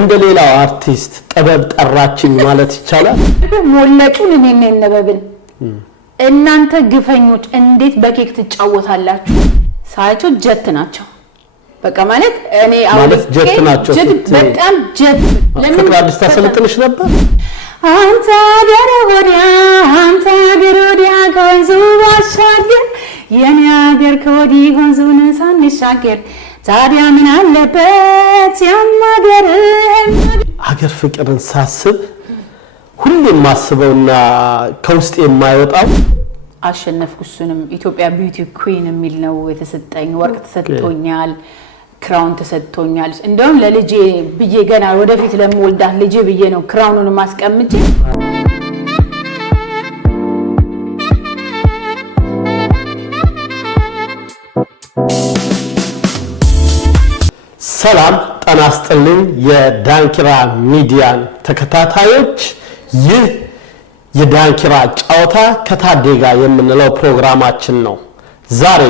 እንደሌላው አርቲስት ጠበብ ጠራችኝ ማለት ይቻላል። ሞለጩን እኔን ነበብን እናንተ ግፈኞች እንዴት በኬክ ትጫወታላችሁ? ሳይቸው ጀት ናቸው። በቃ ማለት እኔ ማለት ጀት ናቸው። በጣም ጀት ለምን አዲስ ታሰልጥንሽ ነበር? አንተ ገሮዲያ ከወንዙ ባሻገር የኔ ሀገር ከወዲህ ወንዙን ሳንሻገር ታዲያ ምን አለበት ያማገር ሀገር ፍቅርን ሳስብ ሁሌም ማስበውና ከውስጥ የማይወጣው አሸነፍኩ እሱንም ኢትዮጵያ ቢዩቲ ኩዊን የሚል ነው የተሰጠኝ። ወርቅ ተሰጥቶኛል፣ ክራውን ተሰጥቶኛል። እንደውም ለልጄ ብዬ ገና ወደፊት ለምወልዳት ልጄ ብዬ ነው ክራውኑን ማስቀምጬ። ሰላም ጤና ይስጥልኝ የዳንኪራ ሚዲያን ተከታታዮች፣ ይህ የዳንኪራ ጫወታ ከታዴ ጋር የምንለው ፕሮግራማችን ነው። ዛሬ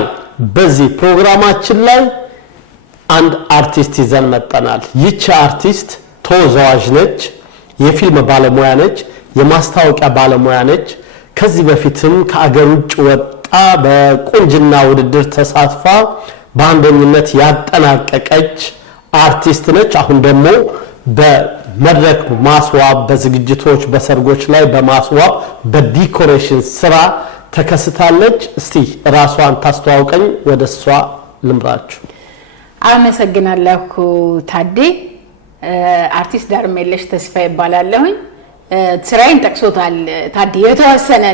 በዚህ ፕሮግራማችን ላይ አንድ አርቲስት ይዘን መጥተናል። ይህች አርቲስት ተወዛዋዥ ነች፣ የፊልም ባለሙያ ነች፣ የማስታወቂያ ባለሙያ ነች። ከዚህ በፊትም ከአገር ውጭ ወጣ በቁንጅና ውድድር ተሳትፋ በአንደኝነት ያጠናቀቀች አርቲስት ነች። አሁን ደግሞ በመድረክ ማስዋብ፣ በዝግጅቶች፣ በሰርጎች ላይ በማስዋብ በዲኮሬሽን ስራ ተከስታለች። እስቲ ራሷን ታስተዋውቀኝ፣ ወደሷ ልምራችሁ። አመሰግናለሁ ታዴ። አርቲስት ዳርሜለሽ ተስፋ ይባላለሁኝ። ስራዬን ጠቅሶታል ታዴ፣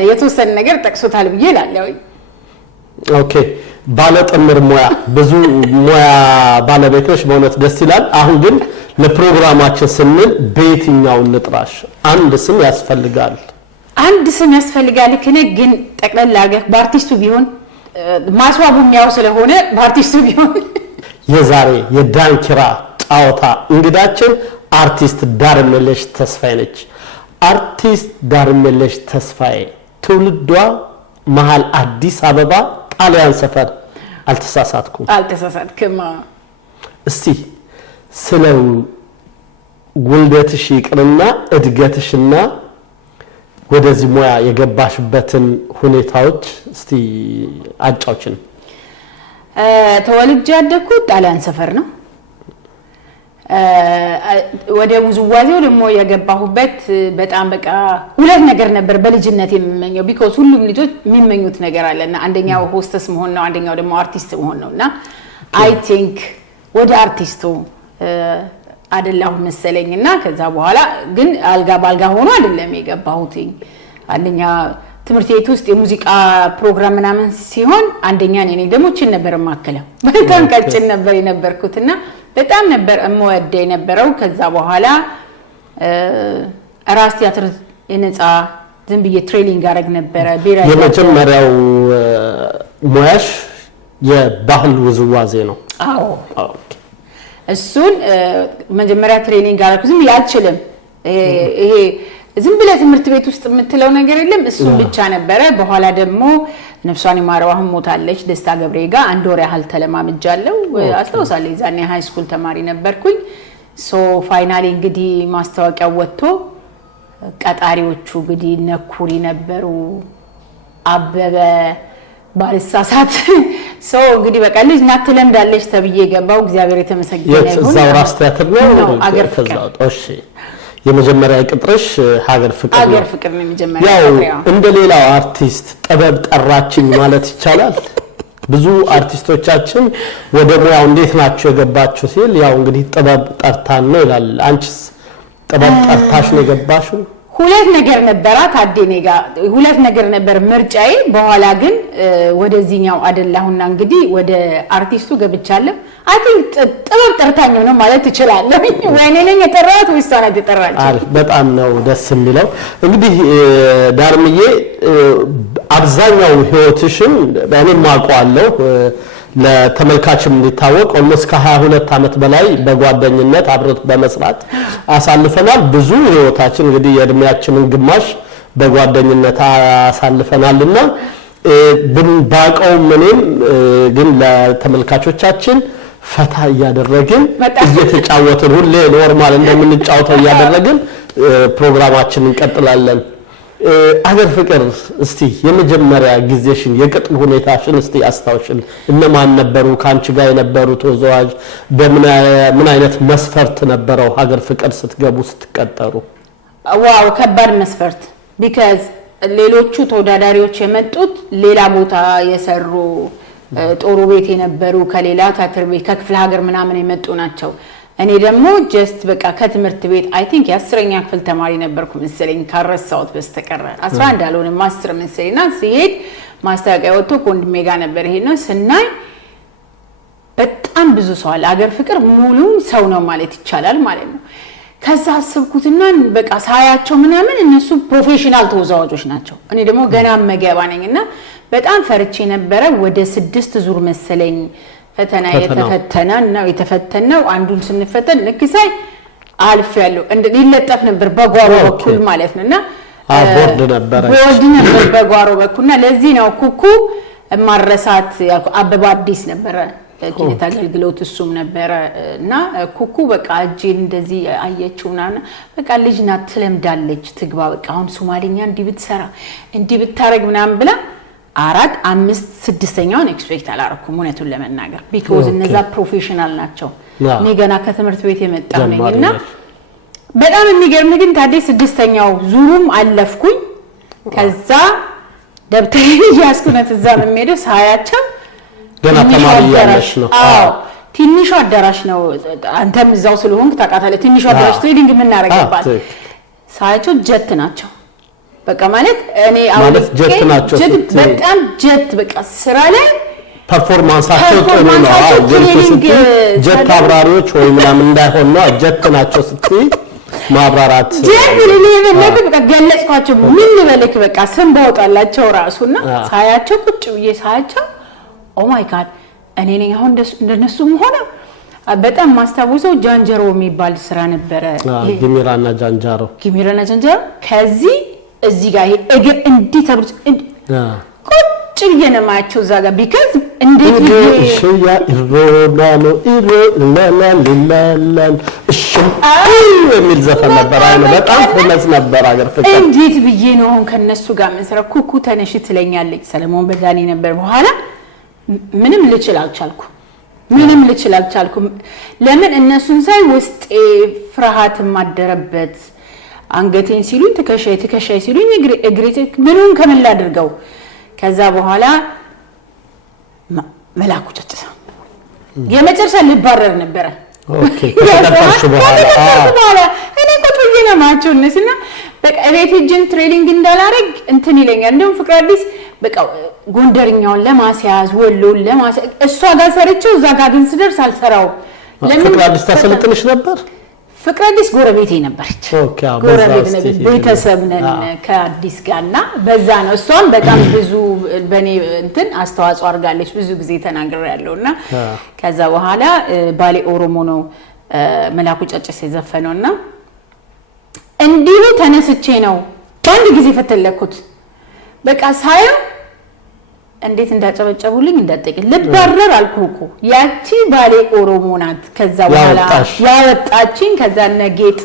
የተወሰነ ነገር ጠቅሶታል ብዬ እላለሁኝ። ኦኬ፣ ባለጥምር ሙያ ብዙ ሙያ ባለቤቶች በእውነት ደስ ይላል። አሁን ግን ለፕሮግራማችን ስንል በየትኛው እንጥራሽ? አንድ ስም ያስፈልጋል። አንድ ስም ያስፈልጋል። ግን ጠቅለል አድርገህ በአርቲስቱ ቢሆን ማስዋቡም ያው ስለሆነ በአርቲስቱ ቢሆን። የዛሬ የዳንኪራ ጫወታ እንግዳችን አርቲስት ዳርሜለሽ ተስፋዬ ነች። አርቲስት ዳርሜለሽ ተስፋዬ ትውልዷ መሃል አዲስ አበባ ጣሊያን ሰፈር፣ አልተሳሳትኩም? አልተሳሳትክም። እስቲ ስለ ውልደትሽ ይቅርና እድገትሽና ወደዚህ ሙያ የገባሽበትን ሁኔታዎች እስቲ አጫውችን። ተወልጄ ያደግኩት ጣሊያን ሰፈር ነው። ወደ ውዝዋዜው ደግሞ የገባሁበት በጣም በቃ ሁለት ነገር ነበር በልጅነት የምመኘው። ቢኮዝ ሁሉም ልጆች የሚመኙት ነገር አለና አንደኛው ሆስተስ መሆን ነው፣ አንደኛው ደግሞ አርቲስት መሆን ነውና አይ ቲንክ ወደ አርቲስቱ አይደለሁ መሰለኝና ከዛ በኋላ ግን አልጋ ባልጋ ሆኖ አይደለም የገባሁት። አንደኛ ትምህርት ቤት ውስጥ የሙዚቃ ፕሮግራም ምናምን ሲሆን አንደኛ እኔ ደግሞ እቺን ነበር ማከለው። በጣም ቀጭን ነበር የነበርኩትና በጣም ነበር እምወደ የነበረው። ከዛ በኋላ ራስ ቲያትር የነፃ ዝም ብዬ ትሬኒንግ አደረግ ነበር። የመጀመሪያው ሙያሽ የባህል ውዝዋዜ ነው? አዎ። ኦኬ። እሱን መጀመሪያ ትሬኒንግ አደረኩ። ዝም ያልችልም ይሄ ዝም ብለ ትምህርት ቤት ውስጥ የምትለው ነገር የለም። እሱን ብቻ ነበረ። በኋላ ደግሞ ነፍሷን ይማረው አሁን ሞታለች፣ ደስታ ገብሬ ጋር አንድ ወር ያህል ተለማምጃለሁ። አስታውሳለሁ የዛኔ ሃይ ስኩል ተማሪ ነበርኩኝ። ሶ ፋይናሊ እንግዲህ ማስታወቂያው ወጥቶ ቀጣሪዎቹ እንግዲህ ነኩሪ ነበሩ፣ አበበ ባልሳሳት። ሶ እንግዲህ በቃ ልጅ ናት ትለምዳለች ተብዬ ገባው። እግዚአብሔር የተመሰገነ ይሁን። እዛው ራስ ቲያትር ነው አገር ፍቅር። እሺ፣ የመጀመሪያ ቅጥርሽ ሀገር ፍቅር ነው? ሀገር ፍቅር ነው የመጀመሪያ። ያው እንደሌላው አርቲስት ጠበብ ጠራችኝ ማለት ይቻላል። ብዙ አርቲስቶቻችን ወደ ሙያው እንዴት ናቸው የገባችሁ ሲል ያው እንግዲህ ጠበብ ጠርታን ነው ይላል። አንቺስ ጠበብ ጠርታሽ ነው የገባሽው? ሁለት ነገር ነበራ ታዴኔ ጋር ሁለት ነገር ነበር ምርጫዬ። በኋላ ግን ወደዚህኛው አደላሁና እንግዲህ ወደ አርቲስቱ ገብቻለሁ። አይ ቲንክ ጠበብ ጠርታኝ ነው ማለት እችላለሁ። ወይኔ ነኝ የጠራሁት ወይስ እሷ ናት የጠራችኝ? በጣም ነው ደስ የሚለው። እንግዲህ ዳርምዬ አብዛኛው ህይወትሽን እኔም አውቀዋለሁ፣ ለተመልካችም እንዲታወቅ ኦልሞስት ከ22 ዓመት በላይ በጓደኝነት አብሮት በመስራት አሳልፈናል። ብዙ ህይወታችን እንግዲህ የእድሜያችንን ግማሽ በጓደኝነት አሳልፈናልና ባቀው ምንም ግን ለተመልካቾቻችን ፈታ እያደረግን እየተጫወትን ሁሌ ኖርማል እንደምንጫወተው እያደረግን ፕሮግራማችንን እንቀጥላለን። አገር ፍቅር እስቲ የመጀመሪያ ጊዜሽን የቅጥር ሁኔታሽን እስቲ አስታውሽን። እነማን ነበሩ ካንቺ ጋር የነበሩ ተወዛዋዥ? በምን አይነት መስፈርት ነበረው ሀገር ፍቅር ስትገቡ ስትቀጠሩ? ዋው ከባድ መስፈርት because ሌሎቹ ተወዳዳሪዎች የመጡት ሌላ ቦታ የሰሩ ጦሩ ቤት የነበሩ ከሌላ ታትር ቤት ከክፍለ ሀገር ምናምን የመጡ ናቸው። እኔ ደግሞ ጀስት በቃ ከትምህርት ቤት አይ ቲንክ የ10ኛ ክፍል ተማሪ ነበርኩ መሰለኝ ካረሳሁት በስተቀር 11 አልሆነም 10 መሰለኝና ሲሄድ ማስታወቂያ ወጥቶ ኮንድሜ ጋር ነበር ይሄን ነው ስናይ በጣም ብዙ ሰው አለ። አገር ፍቅር ሙሉ ሰው ነው ማለት ይቻላል ማለት ነው። ከዛ አስብኩትና በቃ ሳያቸው ምናምን እነሱ ፕሮፌሽናል ተወዛዋዦች ናቸው። እኔ ደግሞ ገና መገባ ነኝና በጣም ፈርቼ ነበረ። ወደ 6 ዙር መሰለኝ ፈተና የተፈተነው አንዱን ስንፈተን ልክ ሳይ አልፍ ያለው ይለጠፍ ነበር በጓሮ በኩል ማለት ነውና ቦርድ ነበር በጓሮ በኩልና ለዚህ ነው ኩኩ ማረሳት ያልኩ አበባ አዲስ ነበር ኪነት አገልግሎት እሱም ነበርና ኩኩ በቃ እጄን እንደዚህ አየችውና በቃ ልጅ ናት ትለምዳለች ትግባ በቃ አሁን ሶማሊኛ እንዲብትሰራ እንዲብታረግ ምናምን ብላ 4 5 6ኛውን ኤክስፔክት አላረኩም እውነቱን ለመናገር because እነዛ ፕሮፌሽናል ናቸው። እኔ ገና ከትምህርት ቤት የመጣው ነኝና በጣም የሚገርም ግን ታዲያ 6ኛው ዙሩም አለፍኩኝ። ከዛ ደብተሬ ያስኩነት እዛ ነው የምሄደው ሳያቸው ገና ተማሪ ያለሽ ነው። ትንሹ አዳራሽ ነው አንተም እዛው ስለሆንክ ታውቃታለህ። ትንሹ አዳራሽ ትሬዲንግ ምን እናረጋባት ሳያቸው ጀት ናቸው በቃ ማለት እኔ አሁን ጀት ናቸው በጣም ጀት በቃ ስራ ላይ ፐርፎርማንሳቸው ጥሩ ነው። ጀት አብራሪዎች ወይ ምናምን እንዳይሆን ነው ጀት ናቸው ስትይ ማብራራት ጀት ለኔ በቃ ገለጽኳቸው ምን ልበልክ በቃ ስም ባወጣላቸው ራሱና ሳያቸው ቁጭ ብዬ ሳያቸው ኦ ማይ ጋድ እኔ ነኝ አሁን እንደነሱም ሆነ በጣም ማስታወሰው ጃንጀሮ የሚባል ስራ ነበረ። ጊሚራና ጃንጀሮ ከዚህ እዚህ ጋር እግር እንዲህ ተብሎ ቁጭ ብዬ ነው የማያቸው እዛ ጋር because እንዴት ይሄ ኢሮናኖ ኢሮላላላላላ እሽም የሚል ዘፈን ነበር። አይነ በጣም ፈመስ ነበር አገር ፍቅር። እንዴት ብዬ ነው አሁን ከነሱ ጋር መስራ ኩኩ ተነሽ ትለኛለች ሰለሞን በዳኔ ነበር። በኋላ ምንም ልችል አልቻልኩም። ለምን እነሱን ሳይ ውስጤ ፍርሃት ማደረበት አንገቴን ሲሉኝ ትከሻይ ሲሉኝ እግሬ ምኑን ከመላ አድርገው ከዛ በኋላ መላኩ ጨጨሳ የመጨረሻ ልባረር ነበር። ኦኬ ከተፈታሽ በኋላ እኔ ቆጥዬ ነው ማቸው እነሱና በቃ እቤት ሄጄን ትሬኒንግ እንዳላረግ እንትን ይለኛል። እንደውም ፍቅር አዲስ በቃ ጎንደርኛውን ለማስያዝ ወሎን ለማስያዝ እሷ ጋር ሰርቼው እዛ ጋር ግን ስደርስ አልሰራው። ለምን ፍቅር አዲስ ተሰልጥንሽ ነበር? ፍቅር አዲስ ጎረቤቴ ነበረች። ኦኬ ጎረቤት ቤተሰብ ነን ከአዲስ ጋርና በዛ ነው እሷም በጣም ብዙ በኔ እንትን አስተዋጽኦ አድርጋለች። ብዙ ጊዜ ተናግሬያለሁና ከዛ በኋላ ባሌ ኦሮሞ ነው መላኩ ጨጨሳ የዘፈነውና እንዲሁ ተነስቼ ነው በአንድ ጊዜ ፈተለኩት። በቃ ሳየው እንዴት እንዳጨበጨቡልኝ እንዳጠቀኝ ልባረር አልኩኩ። ያቺ ባሌ ኦሮሞ ናት። ከዛ በኋላ ያወጣችኝ ከዛ ነገጥ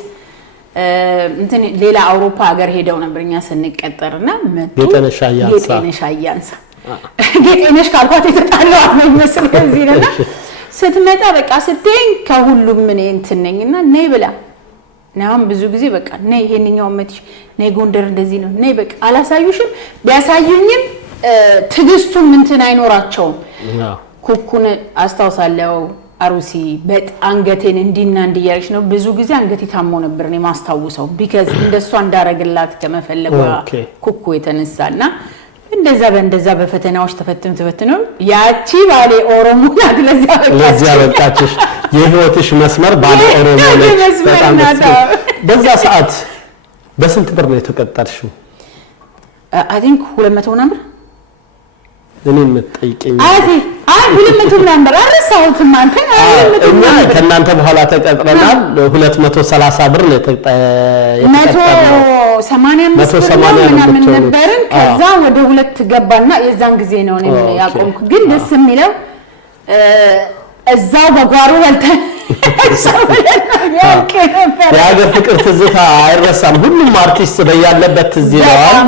እንትን ሌላ አውሮፓ ሀገር ሄደው ነበርኛ ስንቀጠርና መጡ ጌጤነሽ አያንሳ ጌጤነሽ ካልኳት የተጣለው አይመስል ከዚህ ነና ስትመጣ በቃ ስትኝ ከሁሉም ምን እንትን ነኝና ነይ ብላ ናም ብዙ ጊዜ በቃ ነይ ይሄንኛው መጥሽ ነይ ጎንደር እንደዚህ ነው ነይ በቃ አላሳዩሽም ቢያሳዩኝም ትግስቱም እንትን አይኖራቸውም። ኩኩን አስተዋሳለው አሩሲ በአንገቴን እንዲና እንዲያርሽ ነው ብዙ ጊዜ አንገቴ ታሞ ነበር እኔ ማስተዋውሰው because እንደሷ እንዳረግላት ከመፈለጓ ኩኩ የተነሳና እንደዛ በፈተናዎች ተፈትነው ያቺ ባሌ ኦሮሞ ናት። ለዚያ በቃችሽ የህይወትሽ መስመር ባሌ ኦሮሞ ነች። በጣም በዛ ሰዓት በስንት ብር ነው የተቀጠርሽው? I think 200 ነበር። እኔ የምትጠይቀኝ አይ 200 ነበር አረሳሁት ማንተ እኛ ከናንተ በኋላ ተቀጥረናል 230 ብር ነው የተቀጠረው 185 ነበር። ከዛ ወደ 2 ገባና የዛን ጊዜ ነው እኔ ያቆምኩ። ግን ደስ የሚለው እዛው በጓሮ በልተን የሀገር ፍቅር ትዝታ አይረሳም። ሁሉም አርቲስት በያለበት ትዝ ይለዋል።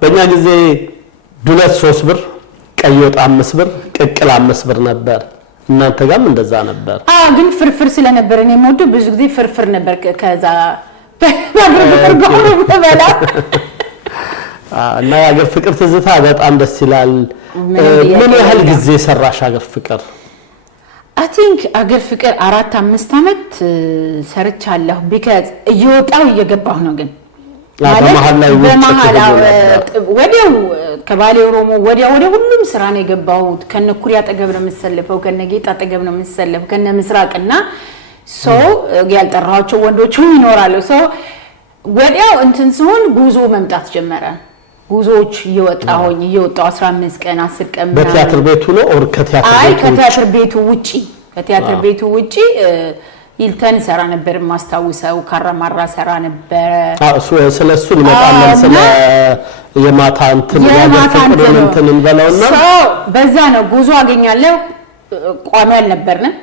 በእኛ ጊዜ ዱለት 3 ብር፣ ቀይ ወጥ 5 ብር፣ ቅቅል 5 ብር ነበር። እናንተ ጋርም እንደዛ ነበር? ግን ፍርፍር ስለነበር እኔ የምወደው ብዙ ጊዜ ፍርፍር ነበር። ከዛ በፍርፍር ጋር በላ እና የሀገር ፍቅር ትዝታ በጣም ደስ ይላል። ምን ያህል ጊዜ ሰራሽ ሀገር ፍቅር? I think አገር ፍቅር 4-5 አመት ሰርቻለሁ። ቢካዝ እየገባሁ ነው ግን በመሃል ወዲያው ከባሌ ኦሮሞ ወዲያው ወደ ሁሉም ስራ ነው የገባሁት። ከነኩሪ አጠገብ ነው የምሰለፈው፣ ከነጌጥ አጠገብ ነው የምሰለፈው፣ ከነ ምስራቅና ያልጠራኋቸው ወንዶችም ይኖራሉ። ወዲያው እንትን ሲሆን ጉዞ መምጣት ጀመረ። ጉዞዎች እየወጣሁ 15 ቀን 10 ቀን በቲያትር ቤቱ ነው ኦር ከቲያትር ቤቱ ውጪ ይልተን ሰራ ነበር ማስታውሰው። ካራማራ ሰራ ነበር። ስለሱ እንመጣለን። ስለ የማታ እንትን እንበለውና በዛ ነው ጉዞ አገኛለሁ። ቋሚ አልነበርንም።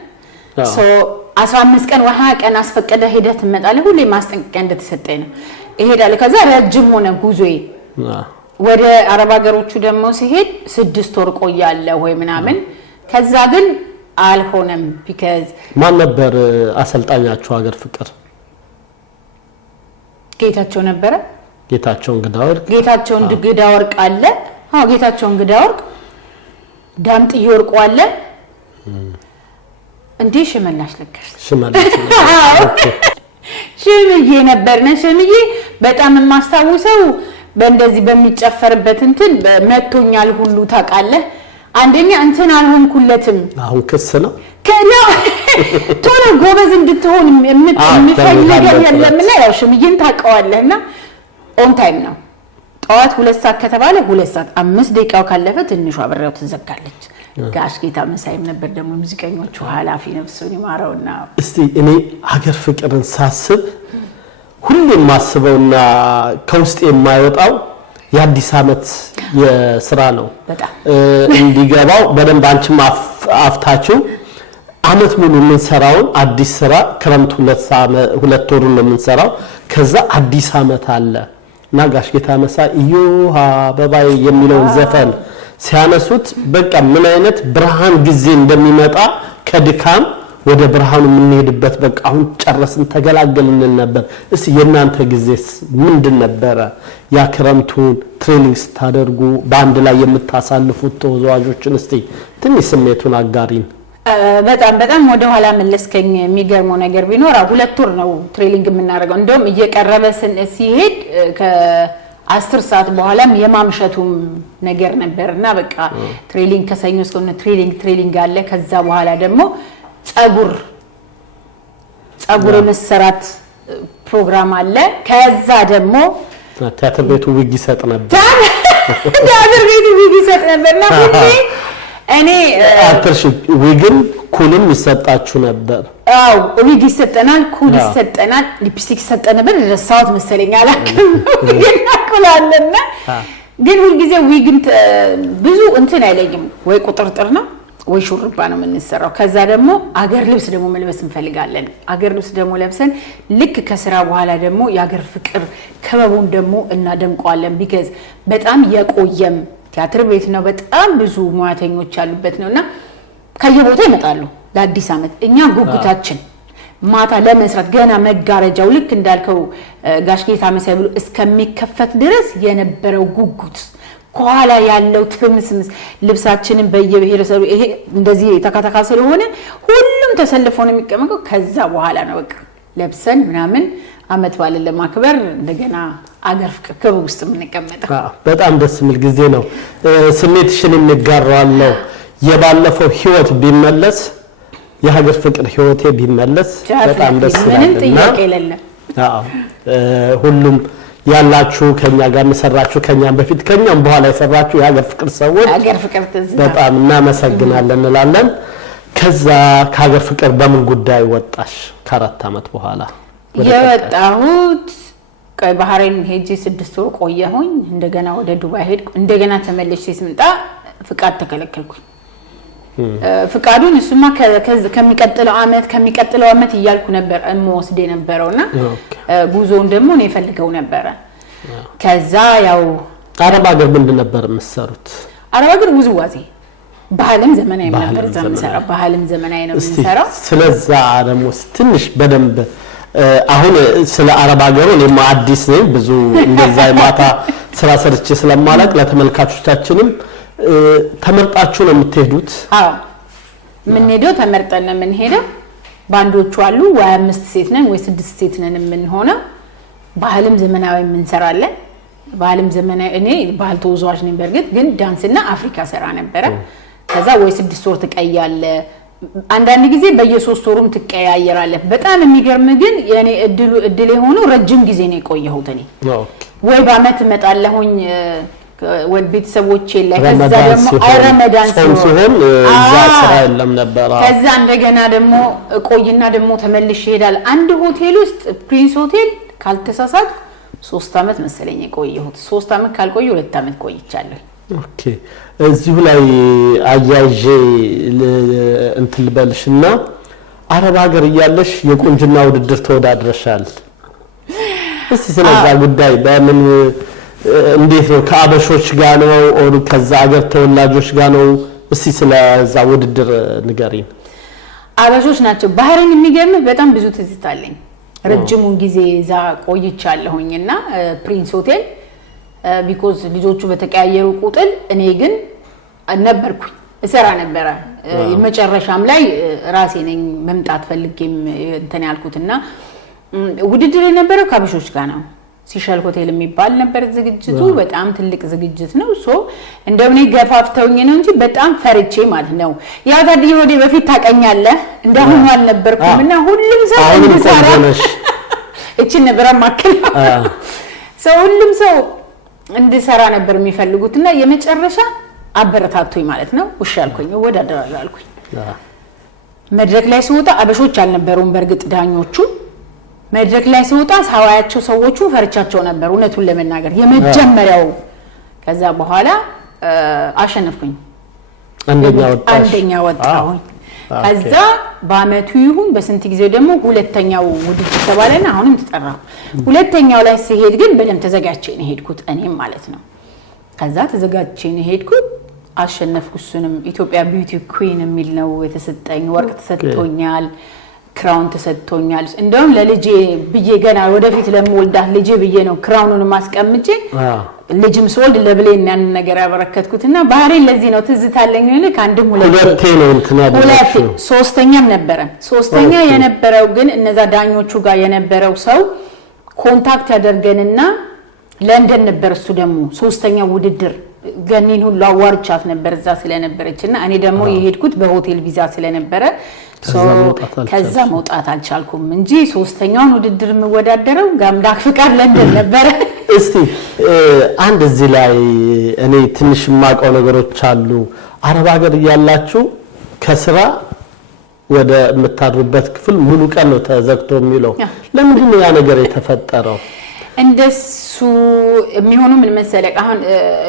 15 ቀን ወይ 20 ቀን አስፈቀደ ሄደህ ትመጣለህ። ሁሌ ማስጠንቀቂያ እንደተሰጠኝ ነው እሄዳለሁ። ከዛ ረጅም ሆነ ጉዞዬ። ወደ አረብ ሀገሮቹ ደግሞ ሲሄድ 6 ወር ቆያለሁ ወይ ምናምን። ከዛ ግን አልሆነም። ቢካዝ ማን ነበር አሰልጣኛችሁ ሀገር ፍቅር? ጌታቸው ነበረ። ጌታቸው እንግዳወርቅ አለ። ጌታቸው እንግዳወርቅ፣ ዳምጥዬ ወርቁ አለ። እንዴ ሽመላሽ ሽምዬ ነበርነ። ሽምዬ በጣም የማስታውሰው በእንደዚህ በሚጨፈርበት እንትን መቶኛል ሁሉ ታውቃለህ። አንደኛ እንትን አልሆንኩለትም። አሁን ክስ ነው ቶሎ ጎበዝ እንድትሆን የምትፈልገው የለምና ያው ሽምዬን ታውቀዋለህና ኦን ታይም ነው። ጠዋት 2 ሰዓት ከተባለ 2 ሰዓት 5 ደቂቃው ካለፈ ትንሿ አብራው ትዘጋለች። ጋሽ ጌታ መሳይም ነበር ደግሞ ሙዚቀኞቹ ኃላፊ ነፍሱን ይማረውና እስቲ እኔ ሀገር ፍቅርን ሳስብ ሁሌም ማስበውና ከውስጥ የማይወጣው የአዲስ አመት የስራ ነው። እንዲገባው በደንብ አንቺም አፍታችሁ አመት ሙሉ የምንሰራውን አዲስ ስራ ክረምት 2 ወሩን ነው የምንሰራው። ከዛ አዲስ አመት አለ እና ጋሽ ጌታ መሳይ ኢዮሃ አበባዬ የሚለውን ዘፈን ሲያነሱት በቃ ምን አይነት ብርሃን ጊዜ እንደሚመጣ ከድካም ወደ ብርሃኑ የምንሄድበት በቃ አሁን ጨረስን ተገላገልን ነበር። እስቲ የናንተ ጊዜስ ምንድን ነበረ? ያ ክረምቱን ትሬኒንግ ስታደርጉ በአንድ ላይ የምታሳልፉት ተወዛዋዦችን እስቲ ትንሽ ስሜቱን አጋሪን። በጣም ወደ ኋላ መለስከኝ። የሚገርመው ነገር ቢኖር 2 ወር ነው ትሬኒንግ የምናደርገው። እንደውም እየቀረበ ሲሄድ ከ10 ሰዓት በኋላም የማምሸቱም ነገር ነበርና በቃ ትሬኒንግ ከሰኞ እስከ ትሬኒንግ አለ። ከዛ በኋላ ደግሞ ጸጉር መሰራት ፕሮግራም አለ። ከዛ ደግሞ ቲያትር ቤቱ ዊግ ይሰጥ ነበር። እና እኔ አትርሽ ዊግም ኩልም ይሰጣችሁ ነበር? ዊግ ይሰጠናል፣ ኩል ይሰጠናል፣ ሊፕስቲክ ይሰጠን ነበር። ረሳሁት መሰለኝ አላውቅም። ኩላለና ግን ሁልጊዜ ዊግም ብዙ እንትን አይለኝም። ወይ ቁጥርጥር ነው ወይ ሹርባ ነው የምንሰራው። ከዛ ደግሞ አገር ልብስ ደግሞ መልበስ እንፈልጋለን። አገር ልብስ ደግሞ ለብሰን ልክ ከስራ በኋላ ደግሞ የአገር ፍቅር ከበቡን ደግሞ እናደምቀዋለን። ቢካዝ በጣም የቆየም ቲያትር ቤት ነው። በጣም ብዙ ሙያተኞች ያሉበት ነውና ከየቦታው ይመጣሉ ለአዲስ አመት። እኛ ጉጉታችን ማታ ለመስራት ገና መጋረጃው ልክ እንዳልከው ጋሽ ጌታ መሳይ ብሎ እስከሚከፈት ድረስ የነበረው ጉጉት ከኋላ ያለው ትምስምስ ልብሳችንን በየብሔረሰቡ ይሄ እንደዚህ ተካተካ ስለሆነ ሁሉም ተሰልፎ ነው የሚቀመጠው። ከዛ በኋላ ነው በቃ ለብሰን ምናምን አመት ባለን ለማክበር እንደገና አገር ፍቅር ክበብ ውስጥ የምንቀመጠው። በጣም ደስ የሚል ጊዜ ነው። ስሜትሽን እንጋራዋለሁ። የባለፈው ህይወት ቢመለስ የሀገር ፍቅር ህይወቴ ቢመለስ በጣም ደስ ይላል። ምንም ጥያቄ የለም። ሁሉም ያላችሁ ከኛ ጋር መሰራችሁ ከኛም በፊት ከኛም በኋላ የሰራችሁ የሀገር ፍቅር ሰዎች በጣም እናመሰግናለን እንላለን። ከዛ ከሀገር ፍቅር በምን ጉዳይ ወጣሽ? ከ4 አመት በኋላ የወጣሁት ባህሬን ሄጄ 6 ወር ቆየሁኝ። እንደገና ወደ ዱባይ ሄድኩ። እንደገና ተመልሼ ስመጣ ፍቃድ ተከለከልኩኝ። ፍቃዱን እሱማ ከሚቀጥለው አመት እያልኩ ነበር እምወስድ የነበረውና ጉዞውን ደግሞ ነው የፈልገው ነበር ከዛ ያው አረብ ሀገር ምንድን ነበር የምትሰሩት አረብ ሀገር ውዝዋዜ ባህልም ዘመናዊ ነበር ዘመሰራ ባህልም ዘመናዊ ነው የምንሰራው ስለዛ ደግሞ ትንሽ በደንብ አሁን ስለ አረብ ሀገሩ እኔም አዲስ ነኝ ብዙ እንደዛ ማታ ስራ ሰርቼ ስለማላቅ ለተመልካቾቻችንም ተመርጣችሁ ነው የምትሄዱት አዎ ምን ሄደው ተመርጠን ነው የምንሄደው ባንዶቹ አሉ ወይ 5 ሴት ነን ወይ 6 ሴት ነን የምንሆነው ባህልም ዘመናዊ የምንሰራለን ባህልም ዘመናዊ እኔ ባህል ተወዛዋዥ ነኝ በርግጥ ግን ዳንስና አፍሪካ ሰራ ነበር ከዛ ወይ 6 ወር ተቀያለ አንዳንድ ጊዜ በየ3 ወሩም ተቀያየራለ በጣም የሚገርም ግን የኔ እድል ሆኖ ረጅም ጊዜ ነው የቆየሁት እኔ ወይ በአመት መጣለሁኝ ወድ ቤተሰቦቼ ላይ ከዛ ደግሞ ረመዳን ሲሆን እዛ ስራ የለም ነበር ከዛ እንደገና ደግሞ ቆይና ደግሞ ተመልሼ ሄዳል አንድ ሆቴል ውስጥ ፕሪንስ ሆቴል ካልተሳሳት 3 አመት መሰለኝ የቆየሁት 3 አመት ካልቆየ 2 አመት ቆይቻለሁ ኦኬ እዚሁ ላይ አያይዤ እንትን ልበልሽና አረብ ሀገር እያለሽ የቁንጅና ውድድር ተወዳድረሻል እስቲ ስለዛ ጉዳይ በምን እንዴት ነው ከአበሾች ጋር ነው ኦር ከዛ ሀገር ተወላጆች ጋር ነው እስቲ ስለዛ ውድድር ንገሪን አበሾች ናቸው ባህሪን የሚገርም በጣም ብዙ ትዝታለኝ ረጅሙን ጊዜ ዛ ቆይቻለሁኝና ፕሪንስ ሆቴል ቢኮዝ ልጆቹ በተቀያየሩ ቁጥል እኔ ግን ነበርኩኝ እሰራ ነበር የመጨረሻም ላይ ራሴ ነኝ መምጣት ፈልጌም እንትን ያልኩትና ውድድር የነበረው ከአበሾች ጋር ነው ሲሻል ሆቴል የሚባል ነበር ዝግጅቱ በጣም ትልቅ ዝግጅት ነው ሶ እንደውኔ ገፋፍተውኝ ነው እንጂ በጣም ፈርቼ ማለት ነው ያ ጋር ይወዴ በፊት ታቀኛለህ እንደሁን አልነበርኩምና ሁሉም ሰው እንዲሰራ እቺ ነበር ማከለ ሰው ሁሉም ሰው እንዲሰራ ነበር የሚፈልጉትና የመጨረሻ አበረታቶኝ ማለት ነው ውሻልኩኝ ወዳደራለሁ አልኩኝ መድረክ ላይ ሲወጣ አበሾች አልነበሩም በርግጥ ዳኞቹ መድረክ ላይ ሲወጣ ሳዋያቸው ሰዎቹ ፈርቻቸው ነበር እውነቱን ለመናገር የመጀመሪያው ከዛ በኋላ አሸነፍኩኝ አንደኛ ወጣሁኝ ከዛ በአመቱ ይሁን በስንት ጊዜ ደግሞ ሁለተኛው ውድድር ተባለና አሁንም ተጠራሁ ሁለተኛው ላይ ሲሄድ ግን በደም ተዘጋጅቼ ነው ሄድኩት እኔም ማለት ነው ከዛ ተዘጋጅቼ ነው ሄድኩት አሸነፍኩ እሱንም ኢትዮጵያ ቢዩቲ ኩዊን የሚል ነው የተሰጠኝ ወርቅ ተሰጥቶኛል ክራውን ተሰጥቶኛል እንደውም ለልጄ ብዬ ገና ወደፊት ለምወልዳት ልጄ ብዬ ነው ክራውኑን ማስቀምጬ ልጅም ሶልድ ለብሌን ያን ነገር ያበረከትኩትና ባህሪ ለዚህ ነው ትዝታለኝ ነው ከአንድም ሁለቴ ነው እንትናደረሽ ሶስተኛም ነበረ ሶስተኛ የነበረው ግን እነዛ ዳኞቹ ጋር የነበረው ሰው ኮንታክት ያደርገንና ለንደን ነበር እሱ ደግሞ ሶስተኛው ውድድር ገኒን ሁሉ አዋርቻት ነበር እዛ ስለነበረችና እኔ ደግሞ የሄድኩት በሆቴል ቪዛ ስለነበረ ከዛ መውጣት አልቻልኩም እንጂ ሶስተኛውን ውድድር መወዳደረው ጋምዳክ ፍቃድ ለንደን ነበር እስቲ አንድ እዚህ ላይ እኔ ትንሽ ማቀው ነገሮች አሉ አረብ ሀገር ያላችሁ ከስራ ወደ መታሩበት ክፍል ሙሉ ቀን ነው ተዘግቶ የሚለው ለምን ነው ያ ነገር የተፈጠረው እንደሱ የሚሆኑ ምን መሰለህ አሁን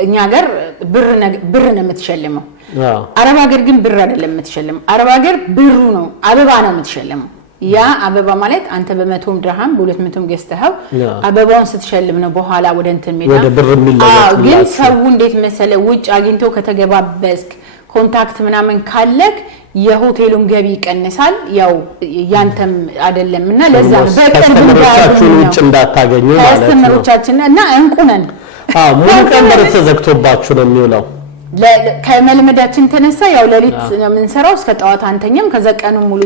እኛ ሀገር ብር ነው የምትሸልመው አረብ ሀገር ግን ብር አይደለም የምትሸልመው አረብ ሀገር ብሩ ነው አበባ ነው የምትሸልመው ያ አበባ ማለት አንተ በ100 ድርሃም በ200 ገዝተኸው አበባውን ስትሸልም ነው በኋላ ወደ እንትን ሜዳ ወደ ብር የሚለወጥ ግን ሰው እንዴት መሰለህ ውጭ አግኝቶ ከተገባበስክ ኮንታክት ምናምን ካለክ የሆቴሉን ገቢ ይቀንሳል ያው ያንተም አይደለምና ለዛ በቀን ብቻችሁን ውጭ እንዳታገኙ ማለት ነው ከስተመሮቻችንና እንቁነን ሙሉ ቀን ተዘግቶባችሁ ነው የሚውለው ከመልመዳችን ተነሳ ያው ለሊት ነው የምንሰራው እስከ ጠዋት አንተኛም ከዛ ቀኑን ሙሉ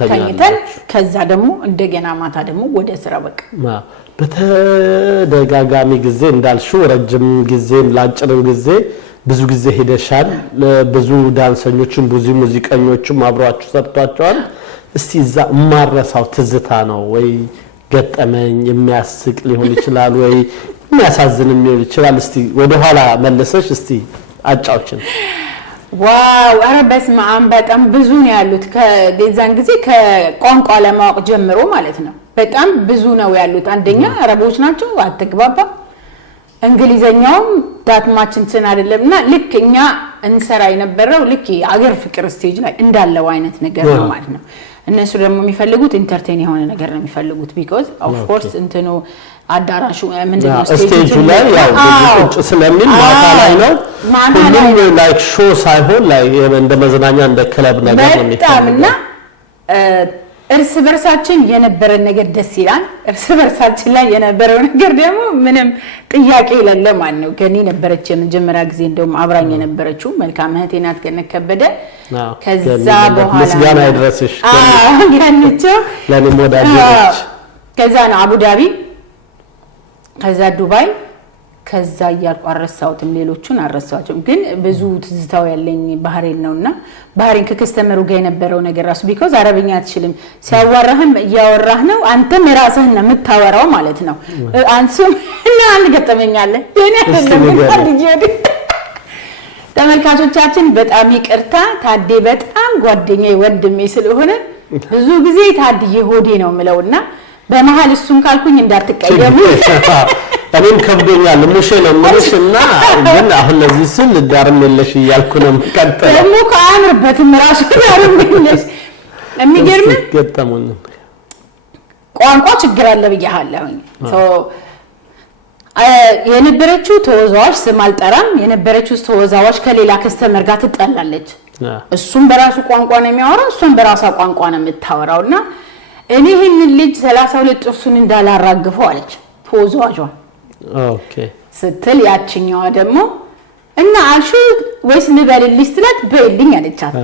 ተኝተን ከዛ ደግሞ እንደገና ማታ ደግሞ ወደ ስራ በቃ በተደጋጋሚ ጊዜ እንዳልሽው ረጅም ጊዜም ላጭርም ጊዜ ብዙ ጊዜ ሄደሻል ብዙ ዳንሰኞችም ብዙ ሙዚቀኞችም አብሯችሁ ሰርቷቸዋል እስቲ እዛ ማረሳው ትዝታ ነው ወይ ገጠመኝ የሚያስቅ ሊሆን ይችላል ወይ የሚያሳዝንም ሊሆን ይችላል እስቲ ወደ ኋላ መለሰሽ እስቲ አጫውችን ዋው አረ በስመ አብ በጣም ብዙ ነው ያሉት ከዛን ጊዜ ከቋንቋ ለማወቅ ጀምሮ ማለት ነው በጣም ብዙ ነው ያሉት አንደኛ አረቦች ናቸው አትግባባ እንግሊዘኛውም ዳትማች እንትን አይደለምና ልክ እኛ እንሰራ የነበረው ልክ የአገር ፍቅር ስቴጅ ላይ እንዳለው አይነት ነገር ነው ማለት ነው እነሱ ደግሞ የሚፈልጉት ኢንተርቴይን የሆነ ነገር ነው የሚፈልጉት because of course እንትኑ አዳራሹ ምንድነው ስቴጁ ላይ ያው ቁጭ ስለሚል ማታ ላይ ነው ሁሉም ላይክ ሾው ሳይሆን ላይ እንደ መዝናኛ እንደ ክለብ ነገር ነው የሚፈልጉት እርስ በርሳችን የነበረን ነገር ደስ ይላል እርስ በርሳችን ላይ የነበረው ነገር ደግሞ ምንም ጥያቄ የሌለ ማለት ነው ገኒ ነበረች የመጀመሪያ ጊዜ እንደውም አብራኝ የነበረችው መልካም እህቴ ናት ገነት ከበደ ከዛ በኋላ ምስጋና ይድረስሽ ገነቸው ለኔም ወዳጆች ከዛ ነው አቡዳቢ ከዛ ዱባይ ከዛ ያቋረሳውትም ሌሎቹን አረሳቸው ግን ብዙ ትዝታው ያለኝ ባህሬን ነውና ባህሬን ከከስተመሩ ጋር የነበረው ነገር ራሱ because አረብኛ አትችልም ሲያወራህም ያወራህ ነው አንተም ራስህን ነው የምታወራው ማለት ነው አንሱም እና አንድ ገጠመኛለ የኔ አይደለም ተመልካቾቻችን በጣም ይቅርታ ታዴ በጣም ጓደኛዬ ወንድሜ ስለሆነ ብዙ ጊዜ ታድዬ ሆዴ ነው ምለውና በመሃል እሱን ካልኩኝ እንዳትቀየሙ እኔም ከብዶኛል ሙሼ ነው ሙሽና ግን አሁን ለዚህ ስል ዳርም የለሽ ይያልኩ ነው መቀጠል ደግሞ ካምርበትም ራሱ ዳርም የለሽ የሚገርም ገጠሙን ቋንቋ ችግር አለ ብያለሁኝ የነበረችው ተወዛዋሽ ስም አልጠራም የነበረችው ተወዛዋሽ ከሌላ ከስተመር ጋር ትጣላለች እሱም በራሱ ቋንቋ ነው የሚያወራው እሱም በራሷ ቋንቋ ነው የምታወራውና እኔ ይሄን ልጅ 32 ጥርሱን እንዳላራግፈው አለች ተወዛዋጇ ኦኬ ስትል ያችኛዋ ደግሞ እና አልሹ ወይስ ልበልልሽ ትላት በልኝ አለቻት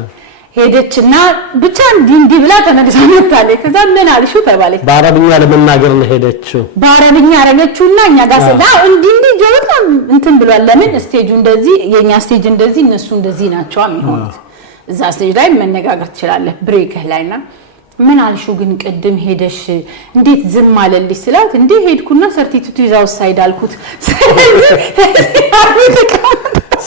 ሄደችና ብቻ እንዲህ ብላ ተመልሳ መጣለች ከዛ ምን አልሹ ተባለች በአረብኛ ለመናገር ነው ሄደችው በአረብኛ አረገችውና እኛ ጋር ሰላ እንዲህ ጆታ እንትን ብሏል ለምን ስቴጁ እንደዚህ የኛ ስቴጅ እንደዚህ እነሱ እንደዚህ ናቸው የሚሆኑት እዛ ስቴጅ ላይ መነጋገር ትችላለህ ብሬክ ላይና ምን አልሹ ግን ቀደም ሄደሽ እንዴት ዝም አለልሽ ስላት እንዴ ሄድኩና ሰርቲቱት ይዛው ሳይድ አልኩት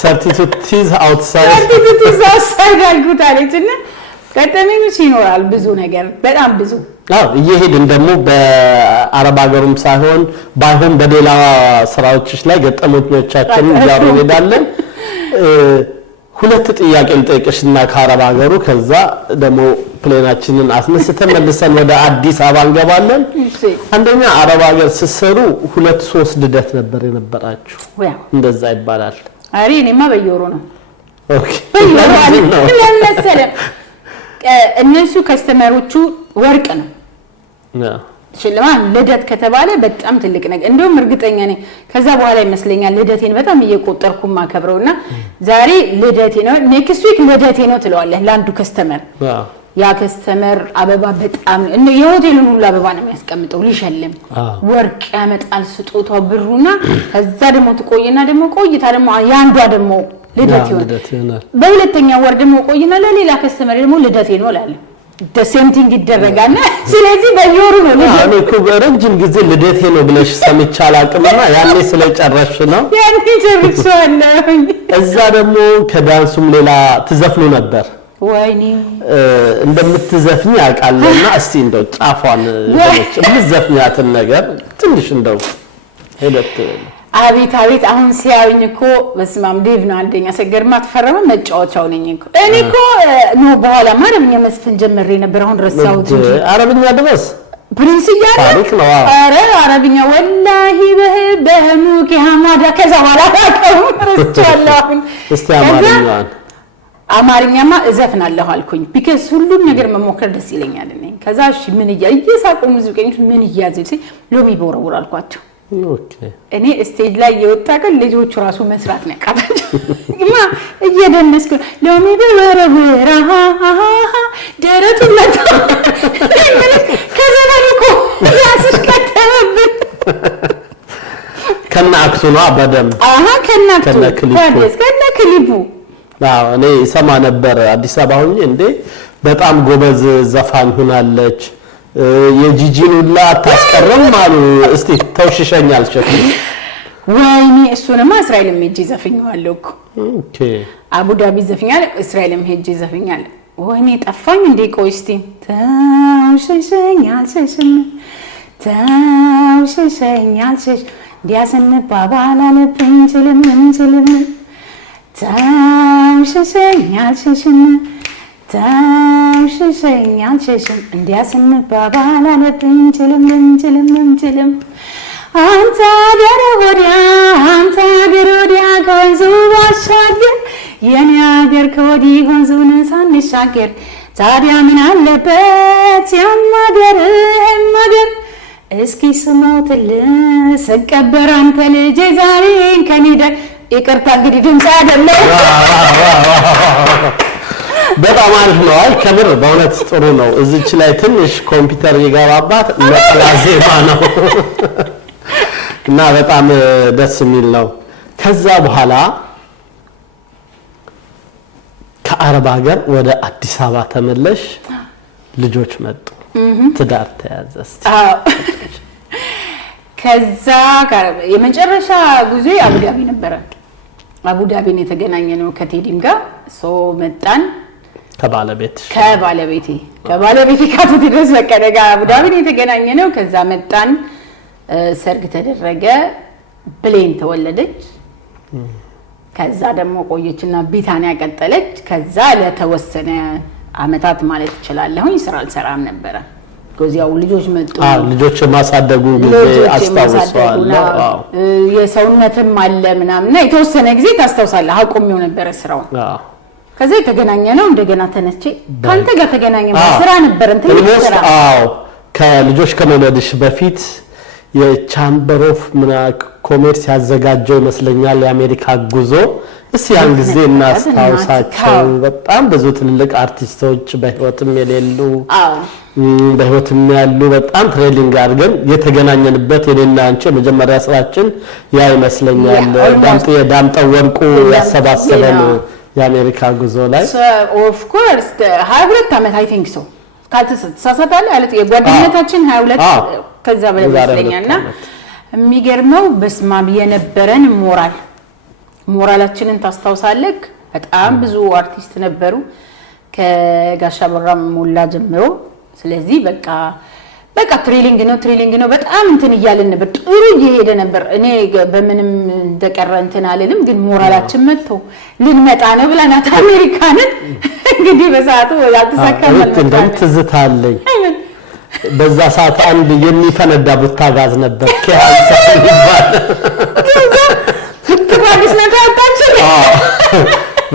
ሰርቲቱት ይዝ አውትሳይድ ሰርቲቱት ይዛው ሳይድ አልኩት አለችና ከተመኝሽ ይኖራል ብዙ ነገር በጣም ብዙ እየሄድን ደግሞ በአረብ ሀገሩም ሳይሆን ባይሆን በሌላ ስራዎችሽ ላይ ገጠመኞቻችን ያሩ ሄዳለን ሁለት ጥያቄ ልጠይቅሽና ከአረብ ሀገሩ ከዛ ደግሞ ፕሌናችንን አስነስተን መልሰን ወደ አዲስ አበባ እንገባለን አንደኛ አረብ ሀገር ሲሰሩ 2-3 ልደት ነበር የነበራችሁ እንደዛ ይባላል አሪ እኔማ በየወሩ ነው ኦኬ ለምሳሌ እነሱ ከስተመሮቹ ወርቅ ነው ሽልማት ልደት ከተባለ በጣም ትልቅ ነገር እንደውም እርግጠኛ ነኝ ከዛ በኋላ ይመስለኛል ልደቴን በጣም እየቆጠርኩ ማከብረውና ዛሬ ልደቴ ነው ኔክስት ዊክ ልደቴ ነው ትለዋለህ ለአንዱ ከስተመር ያ ከስተመር አበባ በጣም የሆቴሉን ሁሉ አበባ ነው የሚያስቀምጠው ሊሸልም ወርቅ ያመጣል ስጦታው ብሩና ከዛ ደግሞ ትቆይና ደግሞ ቆይታ ደግሞ ያንዷ ደግሞ ልደት ይሆናል በሁለተኛው ወር ደግሞ ቆይና ለሌላ ከስተመር ደግሞ ልደቴ ነው እላለሁ ደሴምቲንግ ይደረጋልና ስለዚህ በየወሩ ነው እኔ እኮ በረጅም ጊዜ ልደቴ ነው ብለሽ ሰምቼ አላቅምና ያኔ ስለጨረሽ ነው ያኔ ጨርሻለሁ እዛ ደግሞ ከዳንሱም ሌላ ትዘፍኑ ነበር ወይኔ እንደምትዘፍኝ ያውቃለና እስቲ እንደው ጫፏን የምትዘፍኛትን ነገር ትንሽ እንደው ሄደት አቤት አሁን ሲያዩኝ እኮ በስማም ዴቭ ነው አንደኛ ሰገርማ ተፈረመ መጫወቻው ነኝ እኮ እኔ እኮ ነው በኋላ ማረብኛ መስፍን ጀመሬ ነበር አሁን ረሳሁት እንጂ አረብኛ ድረስ ፕሪንስ ያለ ታሪክ ነው አረ አረብኛ ወላሂ በህሙክ ያማዳ ከዛ በኋላ ረስቻለሁ እስቲ አማርኛዋን አማርኛማ እዘፍናለሁ አልኩኝ because ሁሉም ነገር መሞከር ደስ ይለኛል እኔ ከዛ እሺ ምን እየሳቁ ሙዚቀኞች ምን እያዘልሲ ሎሚ ቦረቦር አልኳቸው ኦኬ እኔ ስቴጅ ላይ የወጣቀን ልጆቹ ራሱ መስራት ነው ያቃታቸው ግማ እየደነስኩ ሎሚ ቦረቦር ደረቱ መጣ ከዛ ባልኩ ያስሽ ከተበብ ከናክሱ ነው በደም ከናክሱ ከናክሊፑ እኔ ሰማ ነበር አዲስ አበባ ሆኜ እንዴ በጣም ጎበዝ ዘፋኝ ሆናለች የጂጂን ሁላ ታስቀረም አሉ እስቲ ተውሽሸኛል ሸክ ወይኔ እሱንማ እስራኤልም ሄጄ ዘፍኛለሁ እኮ ኦኬ አቡዳቢ ዘፍኛል እስራኤልም ሄጄ ዘፍኛል ወይኔ ጠፋኝ እንዴ ቆይ እስቲ ተውሽሸኛል እንዲያስንባባል አለብኝ ችልም ተምሽሸኝ አልሸሽም እንዲያስንባባል አለብኝ ችልም አንተ አገር ወዲያ ከወንዙ ባሻገር የኔ አገር ከወዲህ ወንዙን ሳንሻገር ታዲያ ምን አለበት ያማገር እስኪ ስሞትልህ ስቀበር አንተ ልጄ ዛሬን ከኔ ይቅርታ እንግዲህ ድምፅ አይደለም። በጣም አሪፍ ነው። አይ ከምር በእውነት ጥሩ ነው። እዚች ላይ ትንሽ ኮምፒውተር የገባባት ነጠላ ዜማ ነው እና በጣም ደስ የሚል ነው። ከዛ በኋላ ከአረብ ሀገር ወደ አዲስ አበባ ተመለሽ፣ ልጆች መጡ፣ ትዳር ተያዘ። ከዛ የመጨረሻ ጉዞ አቡዳቢ ነበረ። አቡዳቢን የተገናኘ ነው ከቴዲም ጋር መጣን። ከባለቤቴ ካቶ ድረስ በቀለ ጋር አቡዳቢን የተገናኘ ነው። ከዛ መጣን፣ ሰርግ ተደረገ፣ ብሌን ተወለደች። ከዛ ደግሞ ቆየችና ቢታንያ ቀጠለች። ከዛ ለተወሰነ አመታት ማለት ይችላልሁኝ ስራ አልሰራም ነበር። ጎዚያው ልጆች መጡ። ልጆች ማሳደጉ ጊዜ አስታውሳለሁ። የሰውነትም አለ ምናምንና የተወሰነ ጊዜ ታስታውሳለህ አቆሚው ነበር ስራው። ከዛ የተገናኘ ነው። እንደገና ተነስቼ ካንተ ጋር ተገናኘ ስራ ነበር እንትን ስራ። ከልጆች ከመውለድሽ በፊት የቻምበር ኦፍ ኮሜርስ ያዘጋጀው ይመስለኛል የአሜሪካ ጉዞ። እስቲ ያን ጊዜ እናስታውሳቸው። በጣም ብዙ ትልልቅ አርቲስቶች በህይወትም የሌሉ በህይወትም ያሉ በጣም ትሬሊንግ አድርገን የተገናኘንበት የኔና አንቺ መጀመሪያ ስራችን ያ ይመስለኛል። ዳምጠው ወርቁ ያሰባሰበን የአሜሪካ ጉዞ ላይ ኦፍ ኮርስ 22 አመት አይ ቲንክ ሶ ካልተሳሳታለ ማለት የጓደኝነታችን 22 ከዛ በላይ ይመስለኛልና የሚገርመው በስማም የነበረን ሞራላችንን ታስታውሳለህ። በጣም ብዙ አርቲስት ነበሩ ከጋሻ በራም ሞላ ጀምሮ። ስለዚህ በቃ ትሬሊንግ ነው በጣም እንትን እያልን ነበር። ጥሩ እየሄደ ነበር። እኔ በምንም እንደቀረ እንትን አልልም፣ ግን ሞራላችን መጥቶ ልንመጣ ነው ብለናት አሜሪካንን እንግዲህ በሰዓቱ ያልተሳካም እንደም ትዝታለኝ። በዛ ሰዓት አንድ የሚፈነዳ ቡታጋዝ ነበር ከያንሳ ይባል ትራዲስ ነው ታጣችው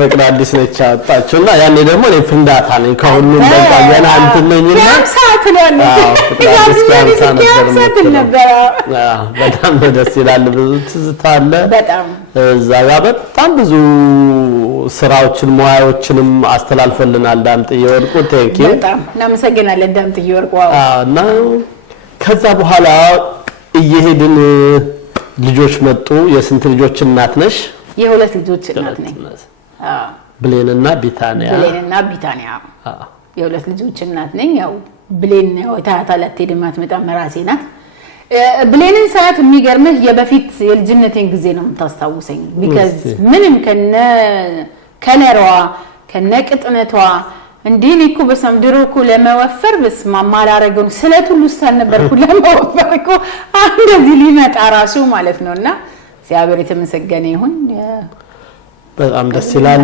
መቅዳዲስ ነች አጣችውና ያኔ ደግሞ እኔ ፍንዳታ ነኝ ከሁሉም በቃ ገና እንትን ነኝና ሰዓት ነው ነበር። በጣም ደስ ይላል። ብዙ ትዝታ አለ። በጣም እዛ ጋር በጣም ብዙ ስራዎችን ሙያዎችንም አስተላልፈልናል ዳምጥዬ ወርቁ። ቴንኪ በጣም እናመሰግናለን ዳምጥዬ ወርቁ። እና ከዛ በኋላ እየሄድን ልጆች መጡ። የስንት ልጆች እናት ነሽ? የሁለት ልጆች እናት ነኝ። ብሌንና ቢታንያ የሁለት ልጆች እናት ነኝ። ያው ብሌን ታታላት ደማት መጣ መራሴ ናት። ብሌንን ሰዓት የሚገርምህ የበፊት የልጅነቴን ጊዜ ነው የምታስታውሰኝ። ቢካዝ ምንም ከነሯ ከነቅጥነቷ እንዲህ እኮ በሰም ድሮ እኮ ለመወፈር በስማማ አላረገው ስለት ሁሉ ስታል ነበርኩ ለመወፈር እኮ እንደዚህ ሊመጣ ራሱ ማለት ነውና እግዚአብሔር የተመሰገነ ይሁን። በጣም ደስ ይላል።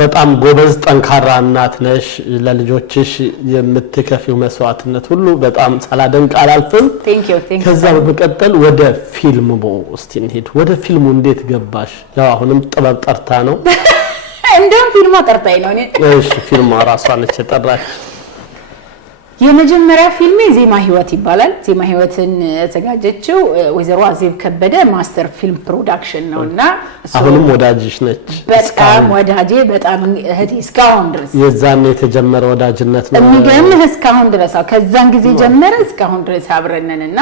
በጣም ጎበዝ ጠንካራ እናት ነሽ። ለልጆችሽ የምትከፊው መስዋዕትነት ሁሉ በጣም ሳላደንቅ አላልፍም። ከዛ በመቀጠል ወደ ፊልሙ እስቲ እንሂድ። ወደ ፊልሙ እንዴት ገባሽ? ያው አሁንም ጥበብ ጠርታ ነው እንደም ፊልሙ ጠርታኝ ነው። እሺ ፊልሙ ራሷ ነች የጠራች። የመጀመሪያ ፊልሜ ዜማ ህይወት ይባላል። ዜማ ህይወትን ያዘጋጀችው ወይዘሮ አዜብ ከበደ ማስተር ፊልም ፕሮዳክሽን ነውና አሁንም ወዳጅሽ ነች። በጣም ወዳጄ፣ በጣም እህቴ እስካሁን ድረስ የዛን የተጀመረ ወዳጅነት ነው የሚገርምህ። እስካሁን ድረስ ከዛን ጊዜ ጀመረ እስካሁን ድረስ አብረነንና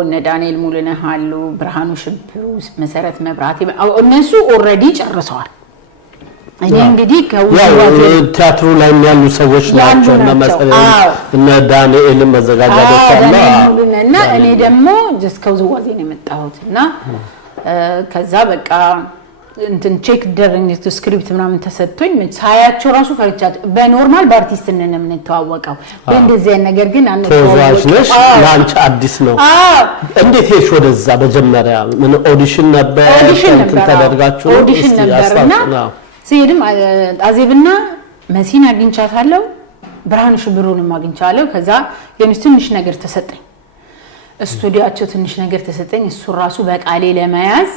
እነ ዳንኤል ሙሉነህ አሉ፣ ብርሃኑ ሽብሩ፣ መሰረት መብራቴ እነሱ ኦልሬዲ ጨርሰዋል። እኔ እንግዲህ ቲያትሩ ላይ ያሉ ሰዎች ናቸው እና ዳንኤል መዘጋጃዎች አሉ እና እኔ ደግሞ ጀስት ከውዝዋዜ ነው የመጣሁት እና ከዛ በቃ እንትን ቼክ ደረኝ ስክሪፕት ምናምን ተሰጥቶኝ ሳያቸው ራሱ ፈርቻቸው በኖርማል በአርቲስትነት ነው የምንተዋወቀው በእንደዚህ አይነት ነገር ግን ተወዛዋዥ ነሽ ላንቺ አዲስ ነው እንዴት ሄድሽ ወደዛ መጀመሪያ ምን ኦዲሽን ነበር ተደርጋችሁ ኦዲሽን ነበርና ሲሄድም አዜብና መሲን አግኝቻታለሁ ብርሃኑ ሽብሩንም አግኝቻለሁ ከዛ የኔስ ትንሽ ነገር ተሰጠኝ ስቱዲዮአቸው ትንሽ ነገር ተሰጠኝ እሱ ራሱ በቃሌ ለመያዝ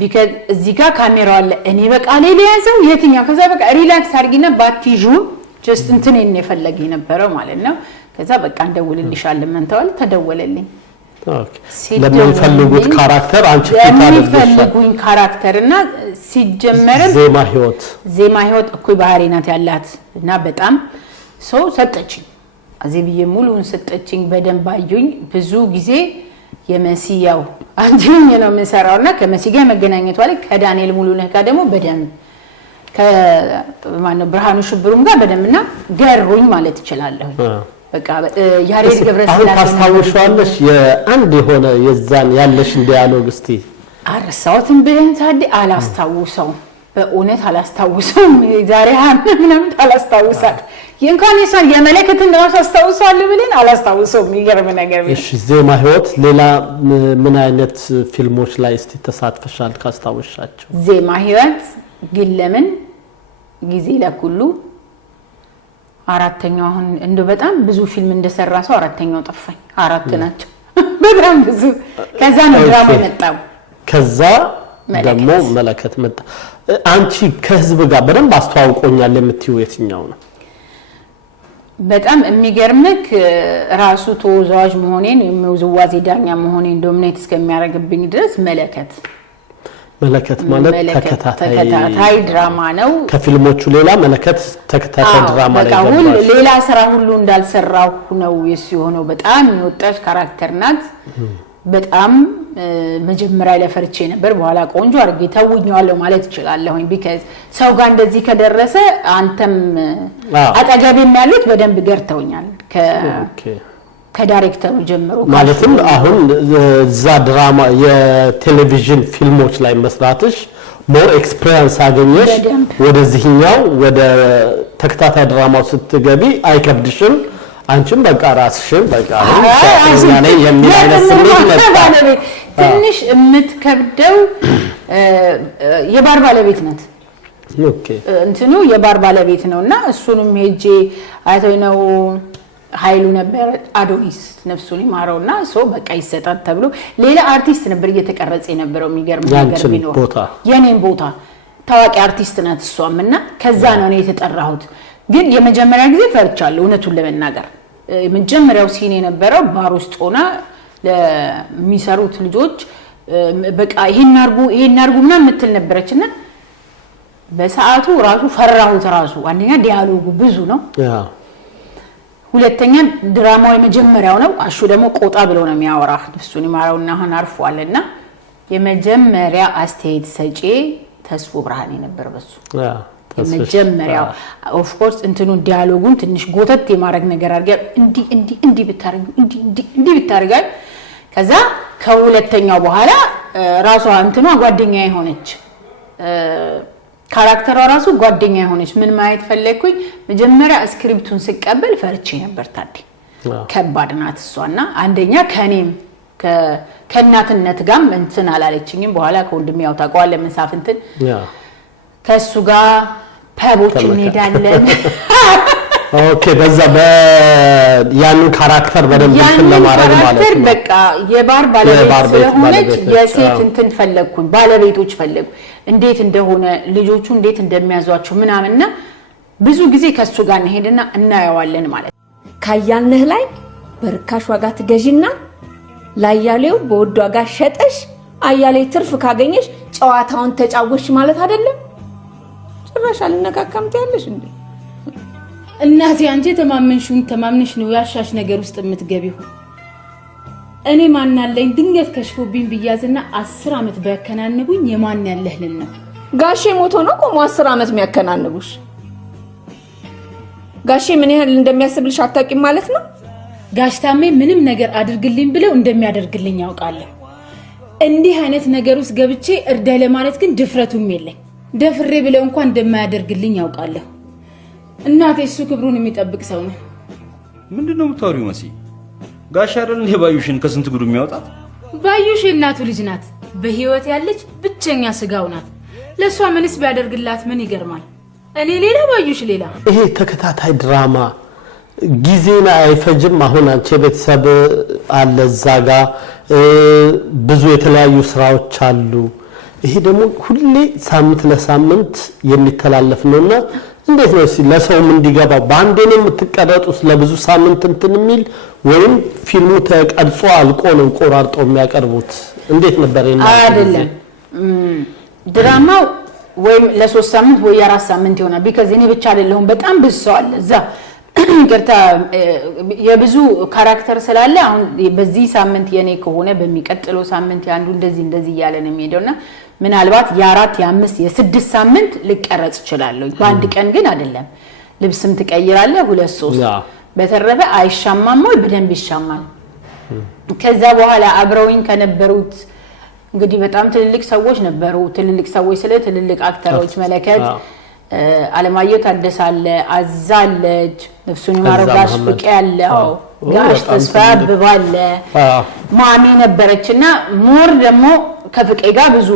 ቢከዝ እዚህ ጋር ካሜራው አለ እኔ በቃሌ ለያዘው የትኛው ከዛ በቃ ሪላክስ አድርጊና ባትይዡ ጀስት እንትን የፈለገ የነበረው ማለት ነው ከዛ በቃ እንደውልልሻለን መንተዋል ተደወለልኝ ኦኬ ለሚፈልጉት ካራክተር አንቺ ለሚፈልጉኝ ካራክተርና ሲጀመርም ዜማ ህይወት እኮ ባህሪ ናት ያላት እና በጣም ሰው ሰጠችኝ አዜብዬ ሙሉን ሰጠችኝ በደንብ አዩኝ ብዙ ጊዜ የመሲያው አንቺም ነው መሰራውና ከመሲ ጋር መገናኘቱ አለ ከዳንኤል ሙሉነህ ጋር ደግሞ በደንብ ከማን ብርሃኑ ሽብሩም ጋር በደንብና ገሩኝ ማለት ይችላል በቃ ያሬድ ገብረስላሴ ታስታውሻለሽ የአንድ የሆነ የዛን ያለሽ ዲያሎግ እስቲ አረሳውትን ብለን ታዲ አላስታውሰው በእውነት አላስታውሰው ዛሬ ምንም አላስታውሳት የእንኳን የሳን የመለከትን ራስ አስታውሳለሁ ብለን አላስታውሰው የሚገርም ነገር እሺ ዜማ ህይወት ሌላ ምን አይነት ፊልሞች ላይ እስቲ ተሳትፈሻል ካስታወሻቸው ዜማ ህይወት ግን ለምን ጊዜ ለኩሉ አራተኛው አሁን እንደ በጣም ብዙ ፊልም እንደሰራ ሰው አራተኛው ጠፋኝ አራት ናቸው በጣም ብዙ ከዛ ነው ድራማ መጣው ከዛ ደግሞ መለከት መጣ አንቺ ከህዝብ ጋር በደንብ አስተዋውቆኛል የምትዩ የትኛው ነው በጣም የሚገርምክ ራሱ ተወዛዋዥ መሆኔን የውዝዋዜ ዳኛ መሆኔን ዶሚኔት እስከሚያደርግብኝ ድረስ መለከት ማለት ተከታታይ ድራማ ነው ከፊልሞቹ ሌላ መለከት ተከታታይ ድራማ ላይ ነው ሌላ ስራ ሁሉ እንዳልሰራው ነው የሆነው በጣም የሚወጣሽ ካራክተር ናት በጣም መጀመሪያ ለፈርቼ ነበር በኋላ ቆንጆ አርጌ ተውኛለሁ ማለት ይችላልኝ ቢካዝ ሰው ጋር እንደዚህ ከደረሰ አንተም አጠገቤም ያሉት በደንብ ገርተውኛል ከዳይሬክተሩ ጀምሮ ማለትም አሁን ዛ ድራማ የቴሌቪዥን ፊልሞች ላይ መስራትሽ ሞር ኤክስፒሪየንስ አገኘሽ ወደዚህኛው ወደ ተከታታይ ድራማው ስትገቢ አይከብድሽም አንቺም በቃ ራስሽን በቃ አሁን ላይ የሚያነስ ስሜት መጣ ትንሽ የምትከብደው የባር ባለቤት ናት ኦኬ እንትኑ የባር ባለቤት ነውና እሱንም ሄጄ አይተው ነው ኃይሉ ነበር አዶኒስ ነፍሱን ይማረውና ሶ በቃ ይሰጣት ተብሎ ሌላ አርቲስት ነበር እየተቀረጸ የነበረው የሚገርም ነገር ቢኖር የኔን ቦታ ታዋቂ አርቲስት ናት እሷምና ከዛ ነው የተጠራሁት ግን የመጀመሪያ ጊዜ ፈርቻለሁ እውነቱን ለመናገር የመጀመሪያው ሲን የነበረው ባር ውስጥ ሆና ለሚሰሩት ልጆች በቃ ይሄን አርጉ ምናምን ምትል ነበርችና በሰዓቱ ራሱ ፈራሁት ራሱ አንደኛ ዲያሎጉ ብዙ ነው ሁለተኛ ድራማው የመጀመሪያው ነው አሹ ደግሞ ቆጣ ብሎ ነው የሚያወራው እሱን ይማራውና አሁን አርፏልና የመጀመሪያ አስተያየት ሰጪ ተስፎ ብርሃኔ ነበር በሱ የመጀመሪያው ኦፍ ኮርስ እንትኑ ዲያሎጉን ትንሽ ጎተት የማረግ ነገር አርጋ እንዲ ብታረጋይ ከዛ ከሁለተኛው በኋላ ራሷ እንትኑ ጓደኛዬ ሆነች ካራክተሯ ራሱ ጓደኛዬ ሆነች ምን ማየት ፈለኩኝ መጀመሪያ ስክሪፕቱን ሲቀበል ፈርቼ ነበር ታዲ ከባድ ናት እሷና አንደኛ ከኔም ከእናትነት ጋር እንትን አላለችኝም በኋላ ከወንድም ያው ታቋለ መሳፍንትን ከሱ ጋር ፓቦች እንሄዳለን ኦኬ በዛ ያን ካራክተር በደንብ ለማድረግ ማለት ነው በቃ የባር ባለቤት ስለሆነች የሴት እንትን ፈለኩኝ ባለቤቶች ፈለኩ እንዴት እንደሆነ ልጆቹ እንዴት እንደሚያዟቸው ምናምንና ብዙ ጊዜ ከሱ ጋር እንሄድና እናያዋለን ማለት ካያልነህ ላይ በርካሽ ዋጋ ትገዢና ላያሌው በውድ ዋጋ ሸጠሽ አያሌ ትርፍ ካገኘሽ ጨዋታውን ተጫወሽ ማለት አይደለም ጭራሽ አልነካካም ትያለሽ እንዴ እናቴ አንቺ ተማምነሽ ነው ያሻሽ ነገር ውስጥ የምትገቢው እኔ ማን አለኝ ድንገት ከሽፎብኝ ብያዝና 10 አመት በከናንቡኝ የማን ያለህልን ነው ጋሼ ሞቶ ነው ቆሞ 10 አመት የሚያከናንቡሽ ጋሼ ምን ያህል እንደሚያስብልሽ አታውቂም ማለት ነው ጋሽታሜ ምንም ነገር አድርግልኝ ብለው እንደሚያደርግልኝ ያውቃለሁ እንዲህ አይነት ነገር ውስጥ ገብቼ እርዳይ ለማለት ግን ድፍረቱም የለኝ። ደፍሬ ብለው እንኳን እንደማያደርግልኝ ያውቃለሁ። እናቴ እሱ ክብሩን የሚጠብቅ ሰው ነው። ምንድነው የምታወሪው መሲ? ጋሽ አይደል እንደ ባዩሽን ከስንት ጉዱ የሚያወጣት? ባዩሽ የእናቱ ልጅ ናት። በህይወት ያለች ብቸኛ ስጋው ናት። ለሷ ምንስ ቢያደርግላት ምን ይገርማል? እኔ ሌላ ባዩሽ ሌላ። ይሄ ተከታታይ ድራማ ጊዜና አይፈጅም? አሁን አንቺ ቤተሰብ አለ እዛጋ ብዙ የተለያዩ ስራዎች አሉ። ይሄ ደግሞ ሁሌ ሳምንት ለሳምንት የሚተላለፍ ነውና እንዴት ነው ለሰውም እንዲገባው በአንዴ ነው የምትቀረጡት ለብዙ ሳምንት እንትን የሚል ወይም ፊልሙ ተቀርጾ አልቆ ነው ቆራርጦ የሚያቀርቡት? እንዴት ነበር አይደለም ድራማው ወይም ለ3 ሳምንት ወይ 4 ሳምንት ይሆናል። ቢካዝ እኔ ብቻ አይደለሁም በጣም ብዙ ሰው አለ እዛ ይቅርታ የብዙ ካራክተር ስላለ አሁን በዚህ ሳምንት የኔ ከሆነ በሚቀጥለው ሳምንት ያንዱ እንደዚህ እያለ ነው የሚሄደውና ምናልባት የ4 የ5 የ6 ሳምንት ልቀረጽ ይችላል። በአንድ ቀን ግን አይደለም። ልብስም ትቀይራለህ 2 3 በተረፈ አይሻማም ወይ በደንብ ይሻማል። ከዛ በኋላ አብረውኝ ከነበሩት እንግዲህ በጣም ትልልቅ ሰዎች ነበሩ። ትልልቅ ሰዎች ስለ ትልልቅ አክተሮች መለከት አለማየሁ ታደሰ አለ፣ አዛለች፣ ነፍሱን ይማረው ጋሽ ፍቄ ያለው ጋሽ ተስፋ አበባለ ማሚ ነበረችና ሞር ደግሞ ከፍቄ ጋር ብዙ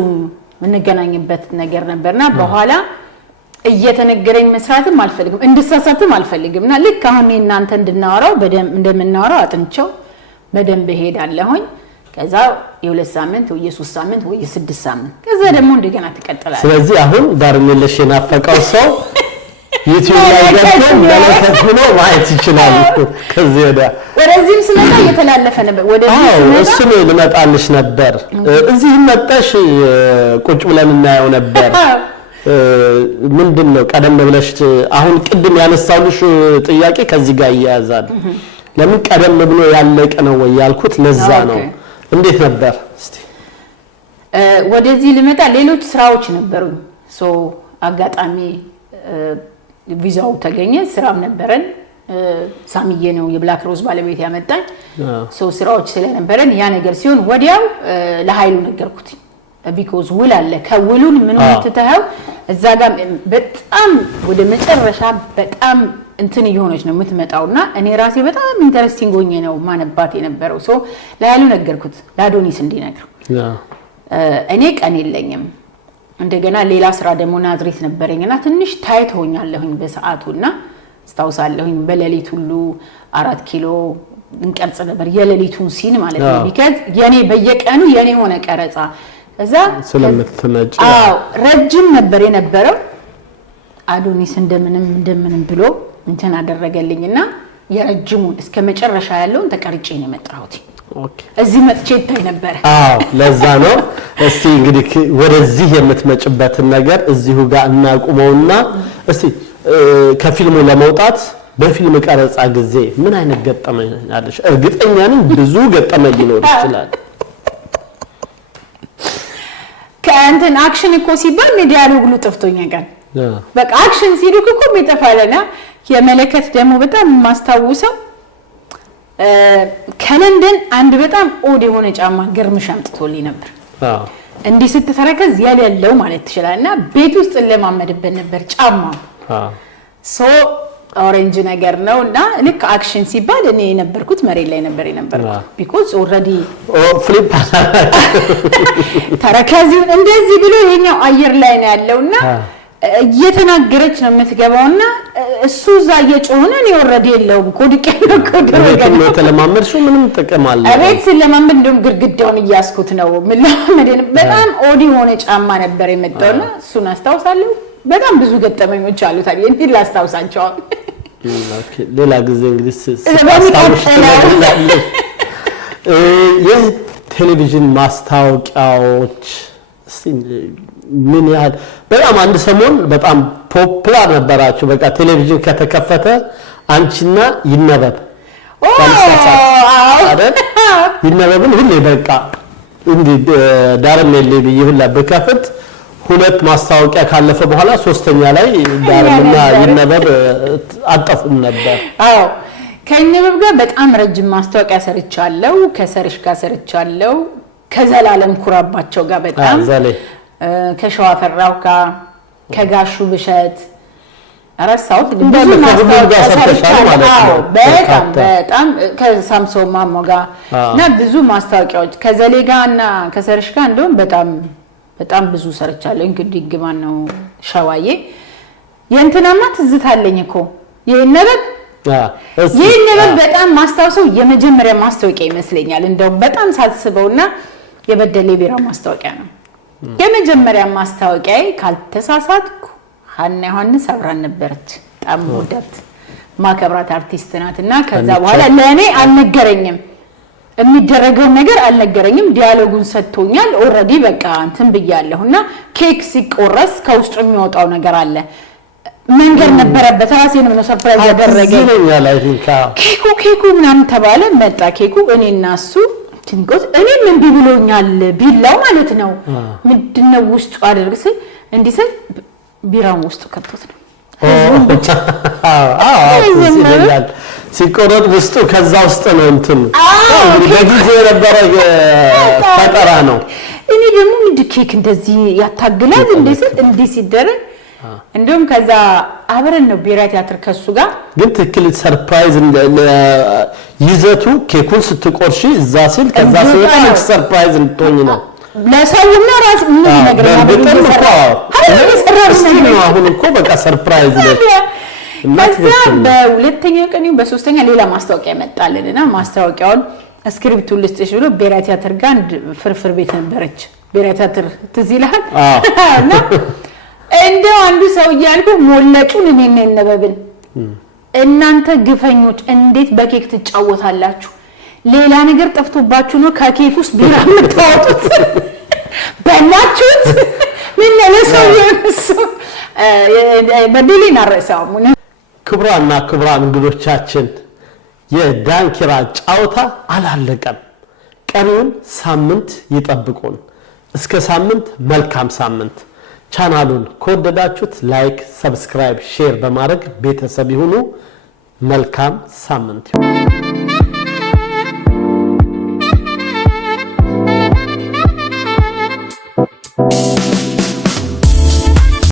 እንገናኝበት ነገር ነበርና በኋላ እየተነገረኝ መስራትም አልፈልግም እንድሳሳትም አልፈልግምና ልክ አሁን እናንተ እንድናወራው በደንብ እንደምናወራው አጥንቸው በደንብ ሄዳለሁኝ። ከዛ የ2 ሳምንት ወይ የ3 ሳምንት ወይ የ6 ሳምንት ከዛ ደግሞ እንደገና ተቀጥላል። ስለዚህ አሁን ዳርሜለሽ የናፈቀው ሰው ዩቲዩብ ላይ ገብቶ መለከት ብሎ ማየት ይችላል። ከዚህ ወደዚህም ስመጣ እየተላለፈ ነበር። ወደዚህ ስመጣ እሱ ነው ልመጣልሽ ነበር። እዚህ መጣሽ ቁጭ ብለን እናየው ነበር። ምንድነው ቀደም ብለሽ አሁን ቅድም ያነሳውልሽ ጥያቄ ከዚህ ጋር ይያዛል። ለምን ቀደም ብሎ ያለቀ ነው ወይ ያልኩት ለዛ ነው። እንዴት ነበር እስቲ? ወደዚህ ልመጣ ሌሎች ስራዎች ነበሩኝ። አጋጣሚ ቪዛው ተገኘ፣ ስራም ነበረን። ሳሚዬ ነው የብላክ ሮዝ ባለቤት ያመጣኝ። ስራዎች ስለነበረን ያ ነገር ሲሆን ወዲያው ለኃይሉ ነገርኩት። ቢኮዝ ውል አለ። ከውሉን ምን ወጥተው እዛ ጋር በጣም ወደ መጨረሻ በጣም እንትን እየሆነች ነው የምትመጣውና እኔ ራሴ በጣም ኢንተረስቲንግ ሆኜ ነው ማነባት የነበረው። ለኃይሉ ነገርኩት፣ ለአዶኒስ እንዲነግረው። እኔ ቀን የለኝም እንደገና ሌላ ስራ ደግሞ ናዝሬት ነበርኝና ትንሽ ታይት ሆኛለሁኝ በሰዓቱና አስታውሳለሁኝ በሌሊት ሁሉ 4 ኪሎ እንቀርጽ ነበር የሌሊቱን ሲን ማለት ነው። ቢካዝ የኔ በየቀኑ የኔ ሆነ ቀረጻ እዛ ስለምትመጪ ረጅም ነበር የነበረው። አዶኒስ እንደምንም ብሎ እንትን አደረገልኝና የረጅሙን እስከ መጨረሻ ያለውን ተቀርጬ ነው የመጣሁት። ኦኬ እዚህ መጥቼ ታይ ነበር። ለዛ ነው። እስቲ እንግዲህ ወደዚህ የምትመጭበትን ነገር እዚሁ ጋር እናቁመውና እስቲ ከፊልሙ ለመውጣት በፊልም ቀረጻ ጊዜ ምን አይነት ገጠመኝ አለሽ? እርግጠኛ ነኝ ብዙ ገጠመኝ ሊኖር ይችላል። ከእንትን አክሽን እኮ ሲባል ዲያሎግ ሁሉ ጠፍቶኛ ቀን በቃ አክሽን ሲሉክ እኮ የሚጠፋለና የመለከት ደግሞ በጣም ማስታውሰው ከለንደን አንድ በጣም ኦድ የሆነ ጫማ ገርምሽ አምጥቶልኝ ነበር። እንዲህ ስትተረከዝ ያለው ማለት ትችላልና ቤት ውስጥ ለማመድበት ነበር ጫማ። ኦሬንጅ ነገር ነውና ልክ አክሽን ሲባል እኔ የነበርኩት መሬት ላይ ነበር የነበርኩት። ቢኮዝ ኦሬዲ ፍሊፕ ተረከዚው እንደዚህ ብሎ ይሄኛው አየር ላይ ነው ያለውና እየተናገረች ነው የምትገባውና እሱ እዛ እየጮኸ ነው ኦሬዲ የለውም ኮድቄ ነው ኮድረገ ነው ተለማመድሽው ምንም ጥቅም አለ አቤት ስለማመድ እንደውም ግርግዳውን እያስኩት ነው ምንላመድ በጣም ኦዲ ሆነ ጫማ ነበር የመጣውና እሱን አስታውሳለሁ። በጣም ብዙ ገጠመኞች አሉ ታዲያ እንዴ ላስታውሳቸው። ኦኬ ሌላ ጊዜ እንግዲህ የቴሌቪዥን ማስታወቂያዎች ምን ያህል በጣም አንድ ሰሞን በጣም ፖፑላር ነበራችሁ። በቃ ቴሌቪዥን ከተከፈተ አንቺና ይነበብ አይደል? ይነበብን ሁሌ በቃ እንዴ ዳርሜሌ ብዬ በከፍት 2 ማስታወቂያ ካለፈ በኋላ 3ኛ ላይ ዳርምና ይነበብ አጣፉም ነበር። ከይነበብ ጋር በጣም ረጅም ማስታወቂያ ሰርቻለሁ። ከሰርሽ ጋር ሰርቻለሁ። ከዘላለም ኩራባቸው ጋር በጣም ከሸዋፈራው ጋር ከጋሹ ብሸት ረሳውት ብዙ ማስታወቂያ ሰርቻለሁ። በጣም ከሳምሶን ማሞ ጋር እና ብዙ ማስታወቂያዎች ከዘሌ ጋርና ከሰርሽ ጋር እንደውም በጣም ብዙ ሰርቻለሁ። እንግዲህ ግማን ነው ሸዋዬ የእንትናማ ትዝታለኝ እኮ ይሄንን በጣም ማስታወሰው የመጀመሪያ ማስታወቂያ ይመስለኛል። እንደውም በጣም ሳስበውና የበደሌ ቢራ ማስታወቂያ ነው የመጀመሪያ ማስታወቂያዬ ካልተሳሳትኩ። ሀና ዮሐንስ አብራን ነበረች። በጣም ወዳት ማከብራት አርቲስት ናትና ከዛ በኋላ ለኔ አልነገረኝም የሚደረገው ነገር አልነገረኝም። ዲያሎጉን ሰጥቶኛል። ኦሬዲ በቃ እንትን ብያለሁና ኬክ ሲቆረስ ከውስጡ የሚወጣው ነገር አለ መንገር ነበረበት። ራሴንም ነው ሰርፕራይዝ ያደረገኝ። ኬኩ ምናምን ተባለ። መጣ ኬኩ እኔና እሱ ትንቆት እኔም እንዲህ ብሎኛል ቢላው ማለት ነው። ምንድነው ውስጡ አድርግስ እንዲህ ስል ቢራም ውስጡ ከቶት ነው ይላል ሲቆረጥ ውስጡ ከዛ ውስጥ ነው እንትን ለጊዜ የነበረ ፈጠራ ነው። እኔ ደግሞ ምንድን ኬክ እንደዚህ ያታግላል እንዲህ ሲደረግ እንደውም ከዛ አብረን ነው ብሔራዊ ቲያትር ከሱ ጋር ግን ትክክል ሰርፕራይዝ ይዘቱ ኬኩን ስትቆርሺ እዛ ሲል ከዛ ሲወጣ ሰርፕራይዝ እንድትሆኝ ነው ለሰውና ራስ ምን ነገር ነው አሁን እኮ በቃ ሰርፕራይዝ ነው። ከዛ በሁለተኛው ቀን በሶስተኛ ሌላ ማስታወቂያ መጣልንና ማስታወቂያውን ስክሪፕቱን ልስጥሽ ብሎ ብሔራዊ ቲያትር ጋር ፍርፍር ቤት ነበረች። ብሔራዊ ቲያትር ትዝ ይልሃል? እና እንደው አንዱ ሰው እያልኩ ሞለጩን እኔና ነበብን እናንተ ግፈኞች እንዴት በኬክ ትጫወታላችሁ? ሌላ ነገር ጠፍቶባችሁ ነው ከኬክ ውስጥ ቢራ የምታወጡት? በእናችሁት ምን ለሰው ይነሱ በደሌን አረሳው። ክብራና ክብራን እንግዶቻችን የዳንኪራ ጫውታ አላለቀም። ቀሪውን ሳምንት ይጠብቁን። እስከ ሳምንት መልካም ሳምንት። ቻናሉን ከወደዳችሁት ላይክ፣ ሰብስክራይብ፣ ሼር በማድረግ ቤተሰብ ይሁኑ። መልካም ሳምንት።